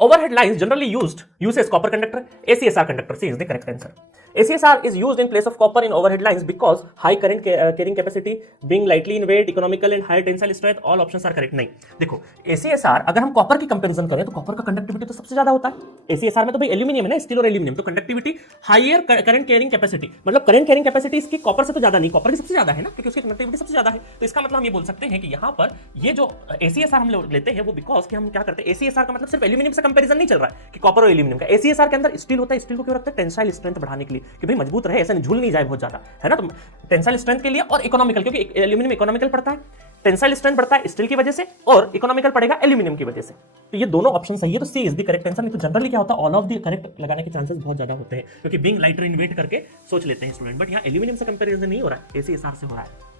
Overhead lines generally used as copper conductor. ACSR conductor C is the correct answer. ACSR is used in place of copper in overhead lines because high current carrying capacity, being lightly in weight, economical and higher tensile strength. All options are correct. नहीं देखो ACSR अगर हम copper की comparison करें तो copper का conductivity तो सबसे ज्यादा होता है। ACSR में तो भाई एल्यूमिनियम है ना, स्टील और एल्यूमिनियम, तो conductivity higher current carrying capacity, मतलब करंट कैरिंग कैपेसिटी इसकी कॉपर से तो ज्यादा नहीं, कॉपर की सबसे ज्यादा है ना, क्योंकि उसकी कंडक्टिविटी सबसे ज्यादा है। तो इसका मतलब हम ये बोल सकते हैं कि यहाँ पर ये जो ACSR हम लेते हैं वो बिकॉज कि हम क्या करते हैं, ACSR का मतलब सिर्फ एल्यूमिनियम से कंपैरिजन नहीं चल रहा है कि कॉपर और एल्यूमिनियम का। ACSR के अंदर स्टील होता है, स्टील को क्यों रखते हैं, टेंसाइल स्ट्रेंथ बढ़ाने के लिए कि भाई मजबूत रहे, ऐसा नहीं झूल नहीं जाए बहुत ज्यादा, है ना। तो टेंसाइल स्ट्रेंथ के लिए और इकोनॉमिकल, क्योंकि एल्यूमिनियम इकोनॉमिकल पड़ता है, टेंसाइल स्ट्रेंथ बढ़ता है स्टील की वजह से और इकोनॉमिकल पड़ेगा एल्यूमिनियम की वजह से। तो ये दोनों ऑप्शन सही है, तो सी इज द करेक्ट आंसर। नहीं तो जनरली क्या होता है, ऑल ऑफ द करेक्ट लगाने के चांसेस बहुत ज्यादा होते हैं, क्योंकि बीइंग लाइटर इन वेट करके सोच लेते हैं स्टूडेंट, बट यहाँ एल्यूमिनियम से कंपैरिजन नहीं हो रहा है, ACSR से हो रहा है।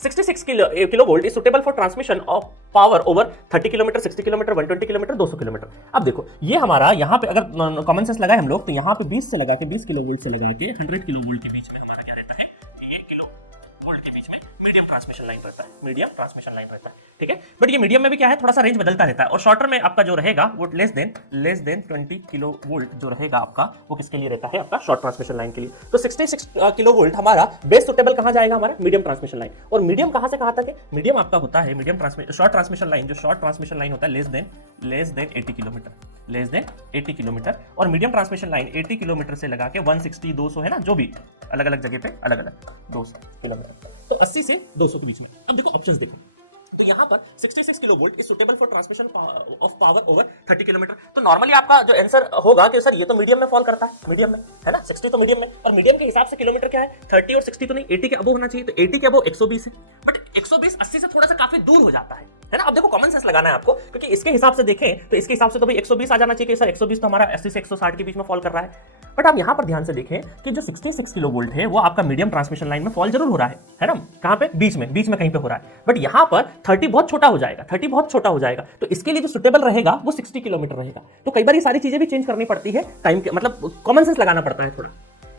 66 kilovolt is suitable for transmission of power over 30 kilometre, 60 kilometre, 120 kilometre, 200 kilometre. अब देखो ये हमारा यहाँ पे अगर कॉमन सेंस लगाए हम लोग तो यहाँ पे 20 से लगा के 20 किलोवोल्ट से लगा के 100 किलोवोल्ट के बीच में हमारा क्या रहता है, ये किलोवोल्ट के बीच में मीडियम ट्रांसमिशन लाइन रहता है, मीडियम ट्रांसमिशन लाइन रहता है, ठीक है। बट ये मीडियम में भी क्या है, थोड़ा सा रेंज बदलता रहता है, और शॉर्टर में आपका जो रहेगा वो लेस देन 20 किलोवोल्ट जो रहेगा आपका, वो किसके लिए रहता है, आपका शॉर्ट ट्रांसमिशन लाइन के लिए। तो 66 किलोवोल्ट हमारा बेस्ट सुटेबल कहां जाएगा, हमारा मीडियम ट्रांसमिशन लाइन। और मीडियम कहां से कहां तक है, मीडियम आपका होता है मीडियम शॉर्ट ट्रांसमिशन लाइन, जो शॉर्ट ट्रांसमिशन लाइन होता है less than 80 kilometre, less than 80 kilometre. और मीडियम ट्रांसमिशन लाइन 80 किलोमीटर से लगा के 160, 200 है ना, जो भी अलग अलग जगह पे अलग अलग 200 किलोमीटर, तो 80 से 200 के बीच में। अब देखो ऑप्शंस देखो, तो यहाँ पर 66 kilovolt is suitable for transmission of power over 30 kilometre. तो नॉर्मली आपका जो आंसर होगा कि सर ये तो मीडियम में फॉल करता है, मीडियम में है ना, 60 तो मीडियम में, और मीडियम के हिसाब से किलोमीटर क्या है, 30 और 60 तो नहीं, 80 के अबो होना चाहिए, तो 80 के अबो 120 है, बट 120 80 से थोड़ा सा काफी दूर हो जाता है ना। अब देखो कॉमन सेंस लगाना है आपको, क्योंकि इसके हिसाब से देखें तो इसके हिसाब से तो भाई 120 आ जाना चाहिए कि सर 120 तो हमारा 80 से 160 के बीच में फॉल कर रहा है। बट आप यहाँ पर ध्यान से देखें कि जो 66 किलोवोल्ट है वो आपका मीडियम ट्रांसमिशन लाइन में फॉल जरूर हो रहा है ना, कहाँ पे, बीच में कहीं पे हो रहा है, बट यहाँ पर 30 बहुत छोटा हो जाएगा, 30 बहुत छोटा हो जाएगा, तो इसके लिए जो सुटेबल रहेगा वो 60 किलोमीटर रहेगा। तो कई बार ये सारी चीजें भी चेंज करनी पड़ती है टाइम के, मतलब कॉमन सेंस लगाना पड़ता है थोड़ा।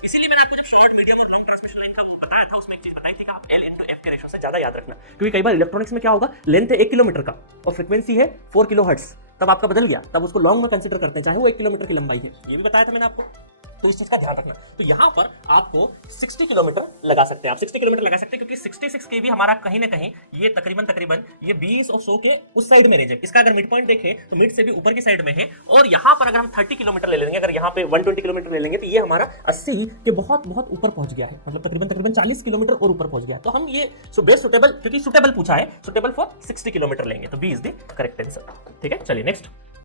इसीलिए मैंने आपको जब शॉर्ट, मीडियम और लॉन्ग ट्रांसमिशन लाइन का वो बताया था, उसमें एक चीज बताई थी कि आप L/F के रेशो से ज्यादा याद रखना, क्योंकि कई बार इलेक्ट्रॉनिक्स में क्या होगा, लेंथ है 1 किलोमीटर का और फ्रीक्वेंसी है 4 किलोहर्ट्ज, तब आपका बदल गया, तब उसको लॉन्ग में कंसीडर करते हैं, चाहे वो 1 किलोमीटर की लंबाई है, ये भी बताया था मैंने आपको। तो इस चीज का ध्यान रखना। तो यहां पर आपको 60 किलोमीटर लगा सकते हैं, आप 60 किलोमीटर लगा सकते हैं, क्योंकि 66 के भी हमारा कहीं ना कहीं ये तकरीबन ये 20 और 100 के उस साइड में रेंज है। इसका अगर मिड पॉइंट देखें तो मिड से भी ऊपर की साइड में है, और यहां पर अगर हम 30 किलोमीटर ले लेंगे, अगर यहां पे 120 किलोमीटर ले लेंगे तो ये हमारा 80 के बहुत ऊपर पहुंच गया है, मतलब तकरीबन 40 किलोमीटर और ऊपर पहुंच गया है। तो हम ये बेस्ट सुटेबल, क्योंकि सुटेबल पूछा है, सुटेबल फॉर 60 किलोमीटर लेंगे, तो B is the correct answer, ठीक है। चलिए नेक्स्ट।